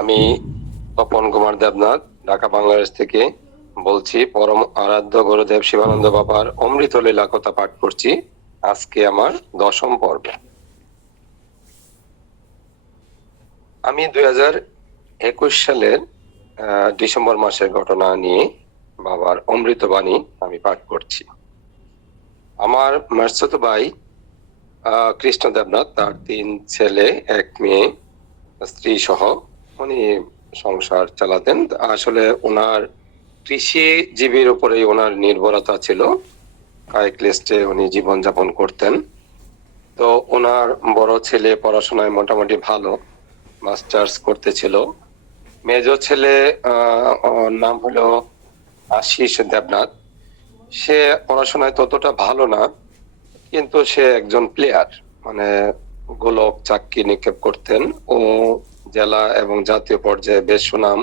আমি তপন কুমার দেবনাথ ঢাকা বাংলাদেশ থেকে বলছি। পরম আরাধ্য গুরুদেব শিবানন্দ বাবার অমৃত লীলা কথা পাঠ করছি। আজকে আমার 10ম পর্ব। আমি 2021 সালের ডিসেম্বর মাসের ঘটনা নিয়ে বাবার অমৃত বাণী আমি পাঠ করছি। আমার মাসুতো ভাই কৃষ্ণ দেবনাথ, তার 3 ছেলে 1 মেয়ে, স্ত্রী সহ উনি সংসার চালাতেন। আসলে ওনার কৃষিজীবীর উপরেই ওনার নির্ভরতা ছিল। কায়িক লিস্টে উনি জীবনযাপন করতেন। তো ওনার বড় ছেলে পড়াশোনায় মোটামুটি ভালো, মাস্টার্স করতেছিল। মেজ ছেলে ওর নাম হলো আশিস দেবনাথ। সে পড়াশোনায় ততটা ভালো না, কিন্তু সে একজন প্লেয়ার, মানে গোলক চাক্কি নিক্ষেপ করতেন। ও জেলা এবং জাতীয় পর্যায়ে বেশ সুনাম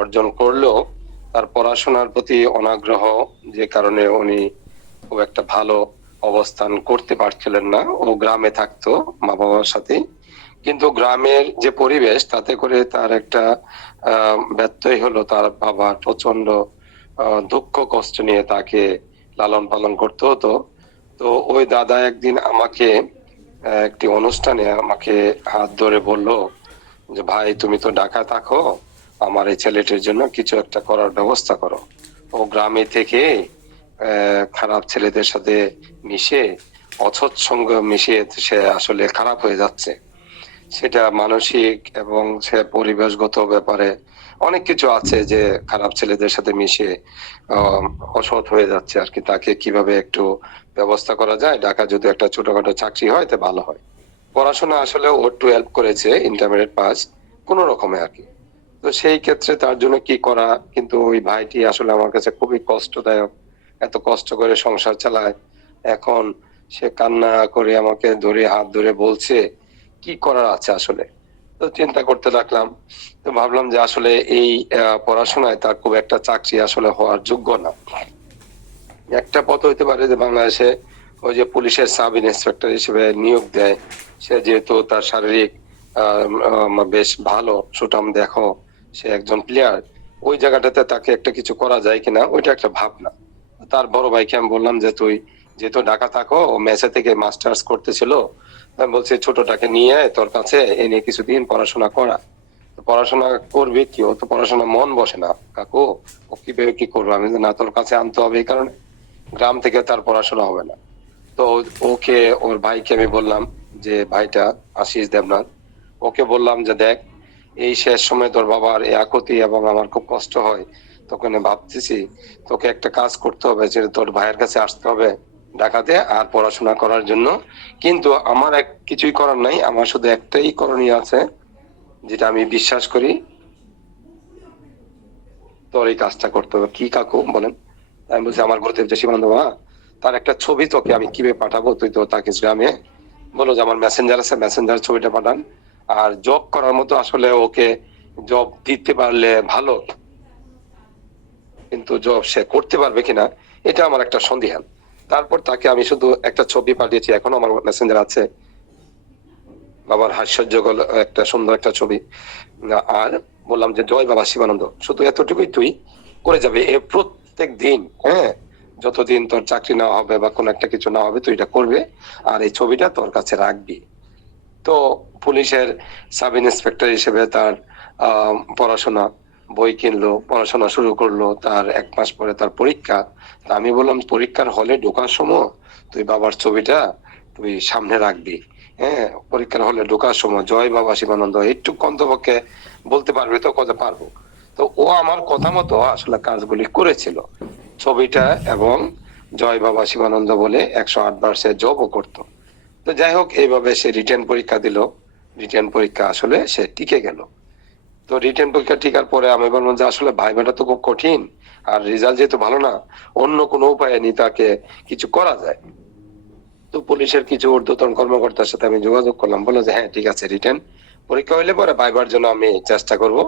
অর্জন করলেও তার পড়াশোনার প্রতি অনাগ্রহ, যে কারণে উনি খুব একটা ভালো অবস্থান করতে পারছিলেন না। ও গ্রামে থাকতো মা বাবার সাথে, কিন্তু গ্রামের যে পরিবেশ তাতে করে তার একটা ব্যত্যয় হলো। তার বাবার প্রচন্ড দুঃখ কষ্ট নিয়ে তাকে লালন পালন করতে হতো। তো ওই দাদা একদিন আমাকে একটি অনুষ্ঠানে আমাকে হাত ধরে বলল যে, ভাই তুমি তো ঢাকা থাকো, আমার এই ছেলেটির জন্য কিছু একটা করার ব্যবস্থা করো। ও গ্রামে থেকে খারাপ ছেলেদের সাথে মিশে, অসৎ সঙ্গ মিশিয়ে সে আসলে খারাপ হয়ে যাচ্ছে। সেটা মানসিক এবং সে পরিবেশগত ব্যাপারে অনেক কিছু আছে, যে খারাপ ছেলেদের সাথে মিশে অসৎ হয়ে যাচ্ছে আর কি। তাকে কিভাবে একটু ব্যবস্থা করা যায়, ঢাকা যদি একটা ছোটখাটো চাকরি হয় তো ভালো হয়। পড়াশোনা আসলে ও একটু হেল্প করেছে, ইন্টারমিডিয়েট পাস কোনো রকমে আর কি। তো সেই ক্ষেত্রে তার জন্য কি করা, কিন্তু ওই ভাইটি আসলে আমার কাছে খুবই কষ্টদায়ক। এত কষ্ট করে সংসার চালায়, এখন সে কান্না করে আমাকে ধরে হাত ধরে বলছে কি করার আছে আসলে। তো চিন্তা করতে লাগলাম। তো ভাবলাম যে আসলে এই পড়াশোনায় তার খুব একটা চাকরি আসলে হওয়ার যোগ্য না। একটা পথ হইতে পারে যে বাংলাদেশে ওই যে পুলিশের সাব ইন্সপেক্টর হিসেবে নিয়োগ দেয়। সে যেহেতু তার শারীরিক বেশ ভালো, সুঠাম দেখো, সে একজন প্লেয়ার, ওই জায়গাটাতে তাকে একটা কিছু করা যায় কিনা, ওইটা একটা ভাবনা। তার বড় ভাইকে আমি বললাম যে, তুই যেহেতু ঢাকা থাকো, ও মেসে থেকে মাস্টার্স করতেছিল, আমি বলছি ছোটটাকে নিয়ে তোর কাছে এনে কিছুদিন পড়াশোনা করা। পড়াশোনা করবে কি, ও তো পড়াশোনা মন বসে না কাকু, ও কিভাবে কি করবে। আমি না, তোর কাছে আনতে হবে, এই কারণে গ্রাম থেকে তার পড়াশোনা হবে না। তো ওকে, ওর ভাইকে আমি বললাম, যে ভাইটা আশিস দেবনাথ, ওকে বললাম যে দেখ, এই শেষ সময় তোর বাবার এই আকুতি এবং আমার খুব কষ্ট হয়, তখন ভাবতেছি তোকে একটা কাজ করতে হবে, যে তোর ভাইয়ের কাছে আসতে হবে ঢাকাতে আর পড়াশোনা করার জন্য। কিন্তু আমার কিছুই করার নাই, আমার শুধু একটাই করণীয় আছে, যেটা আমি বিশ্বাস করি, তোর এই কাজটা করতে হবে। কি কাকু বলেন? আমি বলছি, আমার গুরুদেব যে শিবানন্দ বাবা, তার একটা ছবি তোকে আমি কিভাবে পাঠাবো, তুই তো তাকে গ্রামে বলো যে আমার মেসেঞ্জার আছে, মেসেঞ্জার ছবিটা পাঠান। আর জব করার মতো আসলে ওকে জব দিতে পারলে ভালো, কিন্তু জব সে করতে পারবে কিনা এটা আমার একটা সন্দিহান। তারপর তাকে আমি শুধু একটা ছবি পাঠিয়েছি, এখনো আমার মেসেঞ্জার আছে, বাবার হাস্যজ্জ্বল একটা সুন্দর একটা ছবি। আর বললাম যে, জয় বাবা শিবানন্দ, শুধু এতটুকুই তুই করে যাবে এ প্রত্যেক দিন। হ্যাঁ, যতদিন তোর চাকরি না হবে বা কোনো একটা কিছু না হবে, তুই এটা করবে আর এই ছবিটা তোর কাছে রাখবি। তো পুলিশের সাব ইন্সপেক্টর হিসেবে তার পড়াশোনা, বই কিনলো, পড়াশোনা শুরু করলো। তার 1 মাস পরে তার পরীক্ষা। তা আমি বললাম, পরীক্ষার হলে ঢোকার সময় তুই বাবার ছবিটা তুই সামনে রাখবি। হ্যাঁ, পরীক্ষার হলে ঢোকার সময় জয় বাবা শিবানন্দ একটু অন্তপক্ষে বলতে পারবে তো? কত পারবো। তো ও আমার কথা মতো আসলে কাজগুলি করেছিল, ছবিটা এবং জয় বাবা শিবানন্দ বলে 108 বার সে জবও করতো। তো যাই হোক, এইভাবে সে রিটেন পরীক্ষা দিল। রিটেন পরীক্ষা আসলে সে টিকে গেল। তো রিটেন পরীক্ষা টিকার পরে আমি বললাম যে, আসলে ভাইবাটা তো খুব কঠিন, আর রেজাল্ট যেহেতু ভালো না, অন্য কোনো উপায়ে নি তাকে কিছু করা যায়। তো পুলিশের কিছু ঊর্ধ্বতন কর্মকর্তার সাথে আমি যোগাযোগ করলাম, বললো যে হ্যাঁ ঠিক আছে, রিটেন পরীক্ষা হইলে পরে ভাইবার জন্য আমি চেষ্টা করব।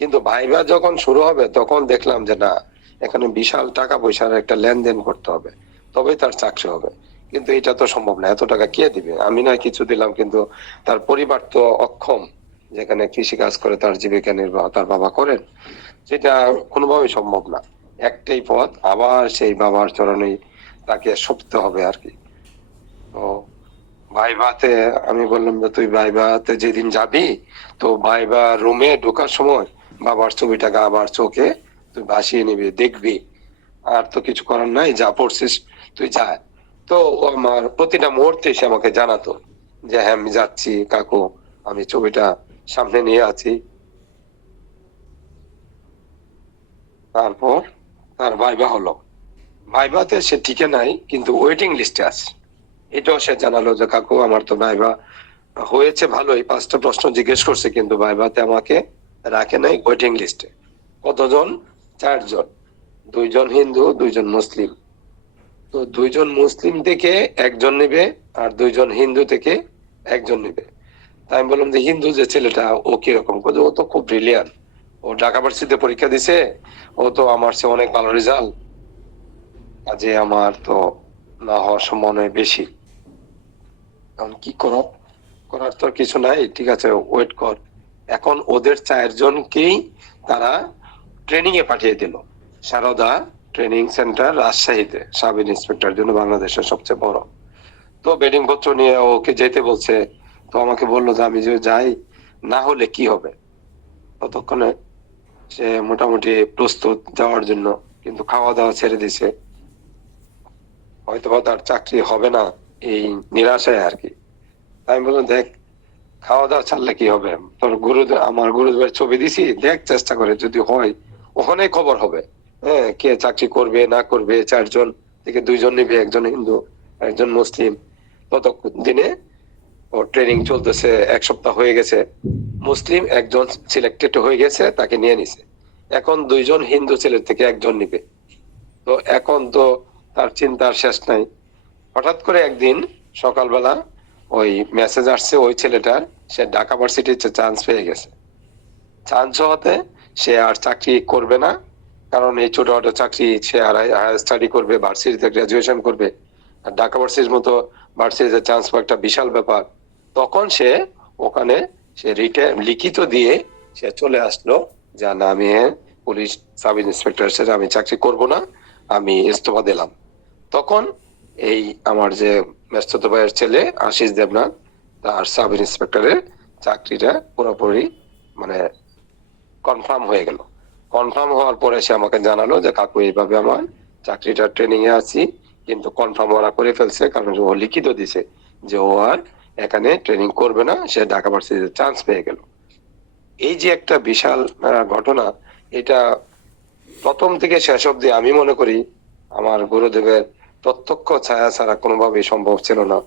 কিন্তু ভাইবা যখন শুরু হবে তখন দেখলাম যে না, এখানে বিশাল টাকা পয়সার একটা লেনদেন করতে হবে, তবেই তার চাকরি হবে। কিন্তু এটা তো সম্ভব না, এত টাকা কে দিবে। আমি না কিছু দিলাম, কিন্তু তার পরিবার তো অক্ষম যেখানে কৃষি কাজ করে তার জীবিকা নির্বাহ তার বাবা করেন, সেটা কোনোভাবেই সম্ভব না। একটাই পথ, আবার সেই বাবার চরণেই তাকে সপতে হবে আর কি। তো ভাইভাতে আমি বললাম যে তুই ভাইভাতে যেদিন যাবি, তো ভাইবা রুমে ঢোকার সময় বাবার ছবিটাকে আবার চোখে তুই ভাসিয়ে নিবি, দেখবি। আর তো কিছু করার নাই, যা পড়ছিস তুই যা। তো ও আমার প্রতিটা মুহূর্তে সে আমাকে জানাতো যে হ্যাঁ আমি যাচ্ছি কাকু, আমি ছবিটা সামনে নিয়ে আছি। তারপর তার ভাইবা হলো, ভাইভাতে সে টিকে নাই কিন্তু ওয়েটিং লিস্টে আছে। এটাও সে জানালো যে কাকু আমার তো ভাইবা হয়েছে ভালোই, 5টা প্রশ্ন জিজ্ঞেস করছে কিন্তু ভাইভাতে আমাকে রাখে নাই ওয়েটিং লিস্টে। কতজন? 4 জন, 2 জন হিন্দু 2 জন মুসলিম। তো 2 জন মুসলিম থেকে একজন নিবে আর 2 জন হিন্দু থেকে একজন নিবে। তাই আমি বললাম যে হিন্দু যে ছেলেটা ও কিরকম? ও তো খুব ব্রিলিয়ান্ট, ও ঢাকা ভার্সিটিতে পরীক্ষা দিছে, ও তো আমার চেয়ে অনেক ভালো রেজাল্ট, কাজে আমার তো না হওয়ার সম্ভাবনা বেশি। এখন কি করো, করার তো কিছু নাই, ঠিক আছে ওয়েট কর। এখন ওদের 4 জনকেই তারা ট্রেনিং এ পাঠিয়ে দিল সারদা ট্রেনিং সেন্টার রাজশাহীতে, সাব ইন্সপেক্টর জন্য বাংলাদেশের সবচেয়ে বড়। তো বেডিং পত্র নিয়ে ওকে যেতে বলছে। তো আমাকে বললো যে আমি যে যাই, না হলে কি হবে। ততক্ষণে সে মোটামুটি প্রস্তুত যাওয়ার জন্য, কিন্তু খাওয়া দাওয়া ছেড়ে দিছে, হয়তোবা তার চাকরি হবে না এই নিরাশায় আর কি। আমি বললাম দেখ, খাওয়া দাওয়া ছাড়লে কি হবে, তোর গুরুদেব আমার গুরুদেবের ছবি দিছি, দেখ চেষ্টা করে, যদি হয় ওখানে খবর হবে। হ্যাঁ, কে চাকরি করবে না করবে, 4 জন থেকে 2 জন নিবে, একজন হিন্দু একজন মুসলিম। ততক্ষণ দিনে ওর ট্রেনিং চলতেছে, 1 সপ্তাহ হয়ে গেছে। মুসলিম একজন সিলেক্টেড হয়ে গেছে, তাকে নিয়ে নিছে। এখন 2 জন হিন্দু ছেলের থেকে একজন নিবে। তো এখন তো তার চিন্তার শেষ নাই। হঠাৎ করে একদিন সকালবেলা ওই মেসেজ আসছে ওই ছেলেটার, সে ঢাকা ভার্সিটিতে চান্স পেয়ে গেছে। চান্স হতে সে আর চাকরি করবে না, কারণ এই ছোটখাটো চাকরি সে আর হায়ার স্টাডি করবে, ভার্সিটিতে গ্রাজুয়েশন করবে। আর ঢাকা ভার্সিটির মতো ভার্সিটিতে চান্স পাওয়া একটা বিশাল ব্যাপার। তখন সে ওখানে সে লিখিত দিয়ে সে চলে আসলো যে না আমি পুলিশ সাব ইন্সপেক্টর হিসেবে আমি চাকরি করব না, আমি ইস্তফা দিলাম। তখন এই আমার যে মেজতো ভাইয়ের ছেলে আশিস দেবনাথ, তার সাব ইন্সপেক্টরের চাকরিটা পুরোপুরি মানে কনফার্ম হয়ে গেল। কনফার্ম হওয়ার পরে সে আমাকে জানালো যে কাকু এইভাবে আমার চাকরিটা ট্রেনিং এ আছি, কিন্তু কনফার্ম ওরা করে ফেলছে, কারণ ও লিখিত দিছে যে ও আর এখানে ট্রেনিং করবে না, সে ঢাকা ভার্সিটিতে চান্স পেয়ে গেল। এই যে একটা বিশাল ঘটনা, এটা প্রথম থেকে শেষ অব্দি আমি মনে করি আমার গুরুদেবের প্রত্যক্ষ ছায়া ছাড়া কোনোভাবেই সম্ভব ছিল না।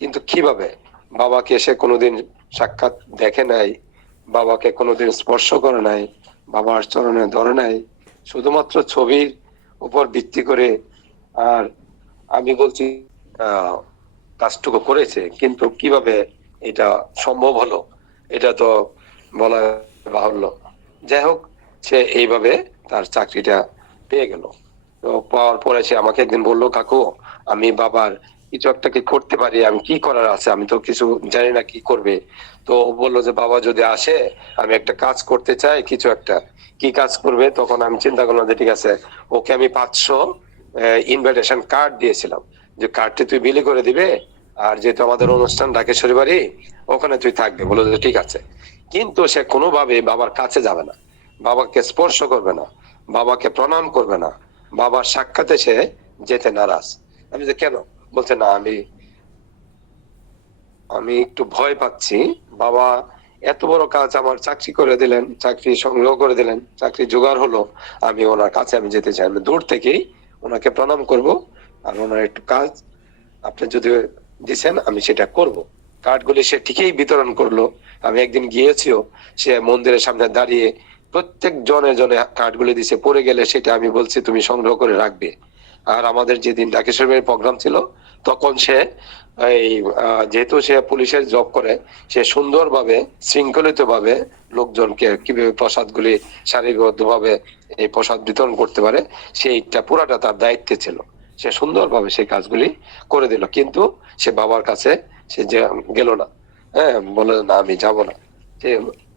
কিন্তু কিভাবে, বাবাকে সে কোনোদিন সাক্ষাৎ দেখে নাই, বাবাকে কোনোদিন স্পর্শ করে নাই, বাবার চরণে ধরে নাই, শুধুমাত্র ছবির উপর ভিত্তি করে। আর আমি বলছি কাজটুকু করেছে, কিন্তু কিভাবে এটা সম্ভব হলো এটা তো বলা বাহুল্য। যাই হোক, সে এইভাবে তার চাকরিটা পেয়ে গেল। তো পাওয়ার পরে সে আমাকে একদিন বললো কাকু আমি বাবার কিছু একটা কি করতে পারি, আমি কি করার আছে, আমি তো কিছু জানি না কি করবে। তো ও বললো যে বাবা যদি আসে আমি একটা কাজ করতে চাই, কিছু একটা। কি কাজ করবে? তখন আমি চিন্তা করলাম যে ঠিক আছে, ওকে আমি 500 ইনভাইটেশন কার্ড দিয়েছিলাম, যে কার্ডটি তুই বিলি করে দিবে, আর যেহেতু আমাদের অনুষ্ঠান ঢাকেশ্বরী বাড়ি, ওখানে তুই থাকবে। বললো যে ঠিক আছে। কিন্তু সে কোনোভাবে বাবার কাছে যাবে না, বাবাকে স্পর্শ করবে না, বাবাকে প্রণাম করবে না, বাবার সাক্ষাতে সে যেতে নারাজ। আমি যে কেন? বলছে না আমি আমি একটু ভয় পাচ্ছি। বাবা এত বড় কাজ, আমার চাকরি করে দিলেন, চাকরি সংগ্রহ করে দিলেন, চাকরি জোগাড় হলো, আমি ওনার কাছে আমি যেতে চাই, আমি দূর থেকেই ওনাকে প্রণাম করব, আর ওনার একটু কাজ আপনি যদি দিছেন আমি সেটা করব। কার্ডগুলি সে ঠিকই বিতরণ করলো। আমি একদিন গিয়েছিও, সে মন্দিরের সামনে দাঁড়িয়ে প্রত্যেক জনে জনে কার্ডগুলি দিছে, পড়ে গেলে সেটা আমি বলছি তুমি সংগ্রহ করে রাখবে। আর আমাদের যেদিন ঢাকেশ্বরের প্রোগ্রাম ছিল, তখন সে এই যেহেতু সে পুলিশের জব করে, সে সুন্দরভাবে শৃঙ্খলিত ভাবে লোকজনকে কিভাবে প্রসাদগুলি সারিবদ্ধ ভাবে এই প্রসাদ বিতরণ করতে পারে, সেইটা পুরাটা তার দায়িত্বে ছিল। সে সুন্দরভাবে সেই কাজগুলি করে দিল, কিন্তু সে বাবার কাছে সে যে গেল না। হ্যাঁ, বলে না আমি যাব না। সে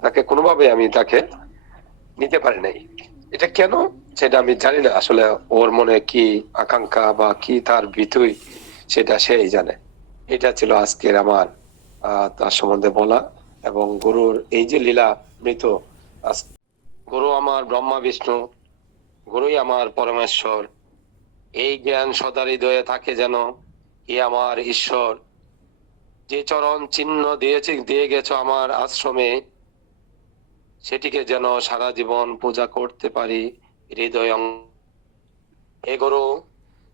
তাকে কোনোভাবে আমি তাকে নিতে পারি নাই। এটা কেন সেটা আমি জানি না, আসলে ওর মনে কি আকাঙ্ক্ষা বা কি তার ভীতুই সেটা সেই জানে। এটা ছিল আজকের আমার তার সম্বন্ধে বলা। এবং গুরুর এই যে লীলা মৃত, গুরু আমার ব্রহ্মা বিষ্ণু, গুরুই আমার পরমেশ্বর, এই জ্ঞান সদা হৃদয়ে থাকে যেন, এ আমার ঈশ্বর। যে চরণ চিহ্ন দিয়ে গেছো আমার আশ্রমে, সেটিকে যেন সারা জীবন পূজা করতে পারি হৃদয়। হে গুরু,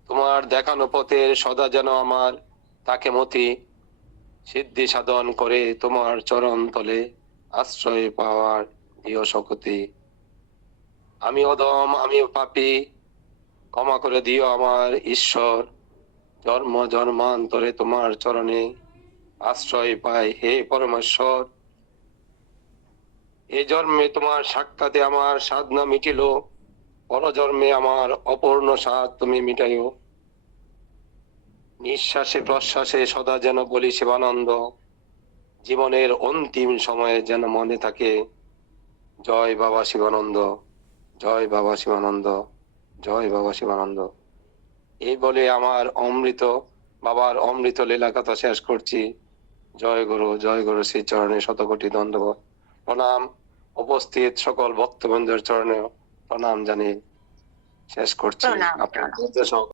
তোমার দেখানো পথের সদা যেন আমার তাকে মতি, সিদ্ধি সাধন করে তোমার চরণ তলে আশ্রয় পাওয়ার দিও শক্তি। আমি অদম, আমি পাপী, ক্ষমা করে দিও আমার ঈশ্বর। জন্ম জন্মান্তরে তোমার চরণে আশ্রয় পাই হে পরমেশ্বর। এই জন্মে তোমার সাক্ষাতে আমার সাধনা মিটিল, পরজন্মে আমার অপূর্ণ স্বাদ তুমি মিটাইও। নিঃশ্বাসে প্রশ্বাসে সদা যেন বলি শিবানন্দ, জীবনের অন্তিম সময়ে যেন মনে থাকে জয় বাবা শিবানন্দ, জয় বাবা শিবানন্দ, জয় বাবা শিবানন্দ। এই বলে আমার অমৃত বাবার অমৃত লীলা কথা শেষ করছি। জয় গুরু শ্রী চরণে শতকোটি দণ্ডবত প্রণাম। উপস্থিত সকল ভক্তবৃন্দের চরণে প্রণাম জানিয়ে শেষ করছি। প্রণাম। আপনার নির্দেশক